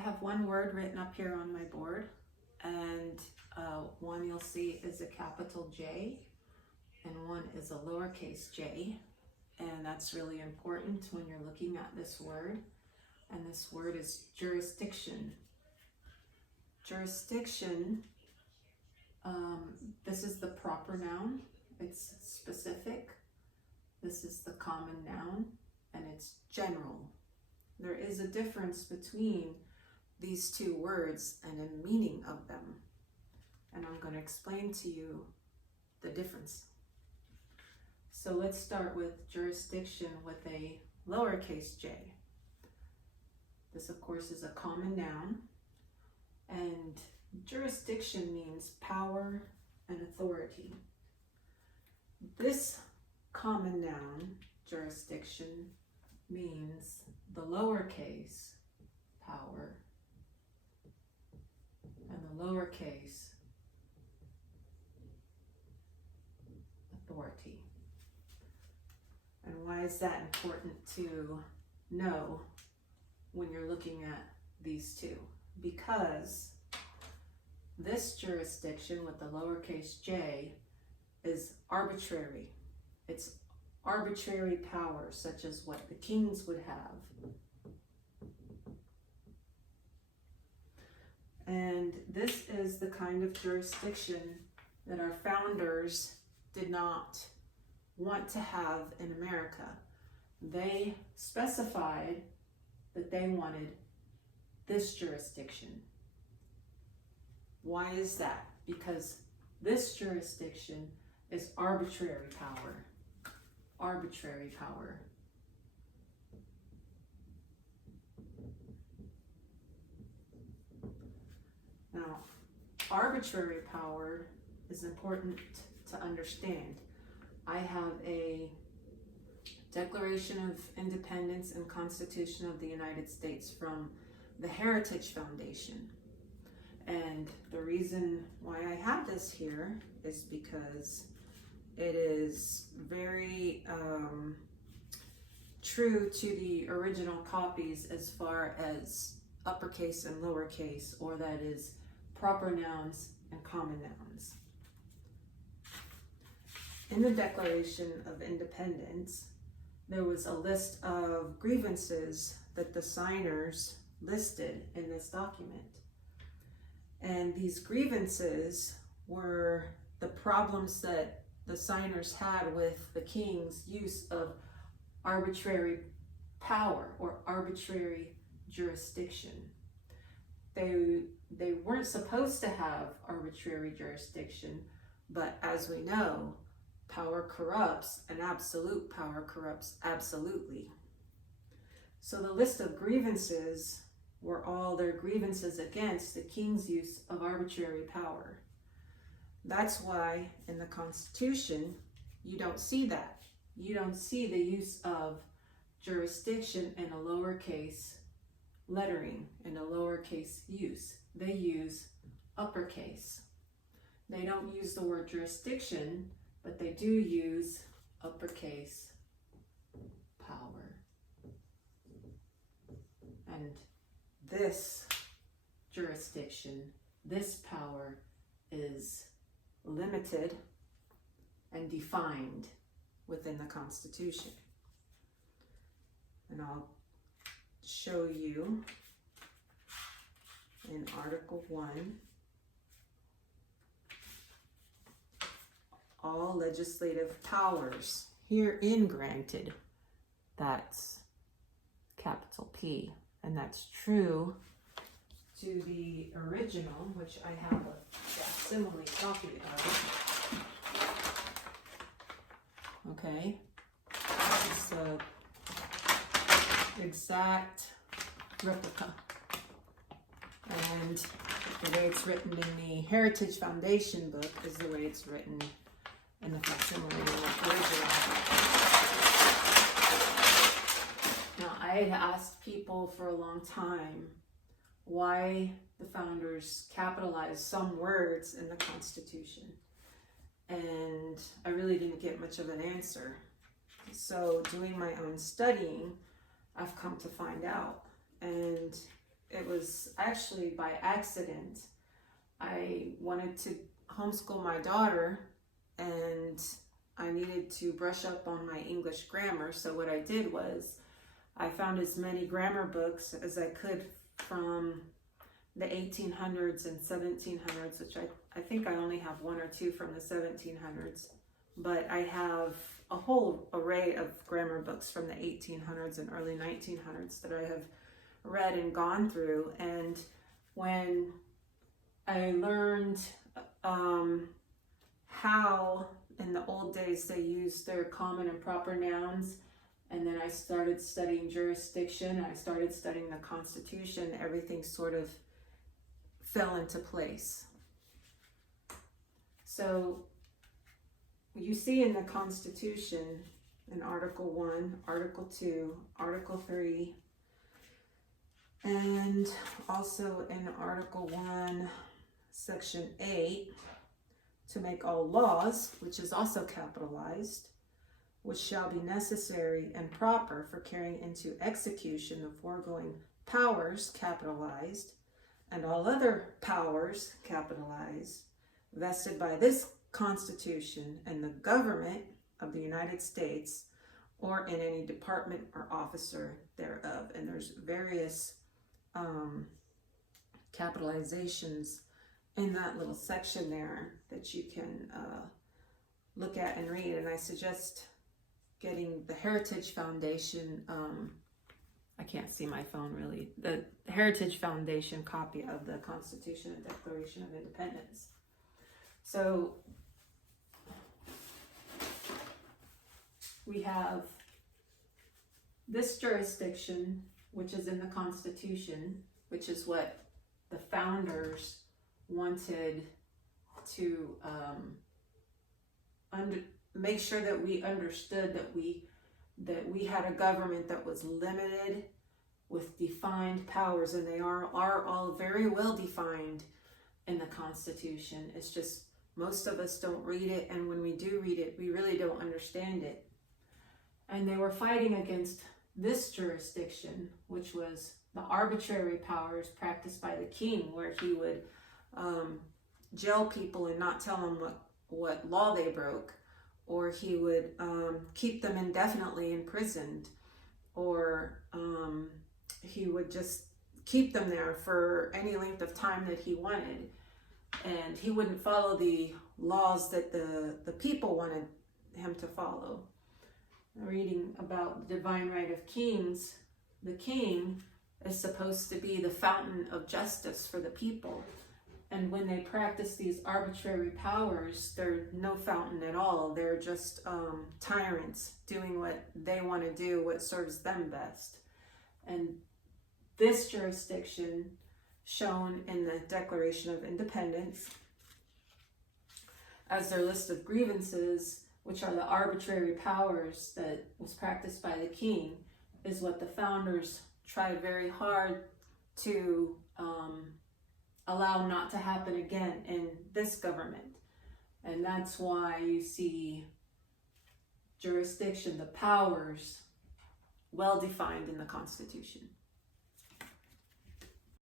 have one word written up here on my board, and one you'll see is a capital J, and one is a lowercase j, and that's really important when you're looking at this word. And this word is jurisdiction. Jurisdiction, this is the proper noun, it's specific. This is the common noun, and it's general. There is a difference between these two words and a meaning of them. And I'm going to explain to you the difference. So let's start with jurisdiction with a lowercase j. This, of course, is a common noun. And jurisdiction means power and authority. This common noun, jurisdiction, means the lowercase power and the lowercase authority. And why is that important to know when you're looking at these two? Because this jurisdiction with the lowercase j is arbitrary. It's arbitrary power, such as what the kings would have. And this is the kind of jurisdiction that our founders did not want to have in America. They specified that they wanted this jurisdiction. Why is that? Because this jurisdiction is arbitrary power. Arbitrary power. Now, arbitrary power is important to understand. I have a Declaration of Independence and Constitution of the United States from the Heritage Foundation. And the reason why I have this here is because it is very true to the original copies as far as uppercase and lowercase, or that is proper nouns and common nouns. In the Declaration of Independence, there was a list of grievances that the signers listed in this document. And these grievances were the problems that the signers had with the king's use of arbitrary power or arbitrary jurisdiction. They weren't supposed to have arbitrary jurisdiction, but as we know, power corrupts, and absolute power corrupts absolutely. So the list of grievances were all their grievances against the king's use of arbitrary power. That's why in the Constitution, you don't see that. You don't see the use of jurisdiction in a lowercase lettering, in a lowercase use. They use uppercase. They don't use the word jurisdiction, but they do use uppercase power. And this jurisdiction, this power is limited and defined within the Constitution. And I'll show you in Article 1, all legislative powers herein granted. That's capital P. And that's true to the original, which I have a facsimile copy of. Okay, it's the exact replica. And the way it's written in the Heritage Foundation book is the way it's written in the facsimile original. Now, I had asked people for a long time why the founders capitalized some words in the Constitution. And I really didn't get much of an answer. So doing my own studying, I've come to find out. And it was was actually by accident. I wanted to homeschool my daughter, and I needed to brush up on my English grammar. So what I did was I found as many grammar books as I could from the 1800s and 1700s, which I think I only have one or two from the 1700s, but I have a whole array of grammar books from the 1800s and early 1900s that I have read and gone through. And when I learned how in the old days they used their common and proper nouns, and then I started studying jurisdiction, I started studying the Constitution, everything sort of fell into place. So you see in the Constitution, in Article 1, Article 2, Article 3, and also in Article 1, Section 8, to make all laws, which is also capitalized, which shall be necessary and proper for carrying into execution the foregoing powers, capitalized, and all other powers, capitalized, vested by this Constitution and the government of the United States, or in any department or officer thereof. And there's various capitalizations in that little section there that you can look at and read. And I suggest getting the Heritage Foundation, I can't see my phone really, the Heritage Foundation copy of the Constitution and Declaration of Independence. So we have this jurisdiction, which is in the Constitution, which is what the founders wanted to make sure that we understood that we had a government that was limited with defined powers, and they are all very well defined in the Constitution. It's just most of us don't read it, and when we do read it, we really don't understand it. And they were fighting against this jurisdiction, which was the arbitrary powers practiced by the king, where he would jail people and not tell them what law they broke, or he would keep them indefinitely imprisoned, or he would just keep them there for any length of time that he wanted. And he wouldn't follow the laws that the people wanted him to follow. Reading about the divine right of kings, the king is supposed to be the fountain of justice for the people. And when they practice these arbitrary powers, they're no fountain at all. They're just tyrants doing what they want to do, what serves them best. And this jurisdiction, shown in the Declaration of Independence as their list of grievances, which are the arbitrary powers that was practiced by the king, is what the founders tried very hard to allow not to happen again in this government. And that's why you see jurisdiction, the powers, well defined in the Constitution.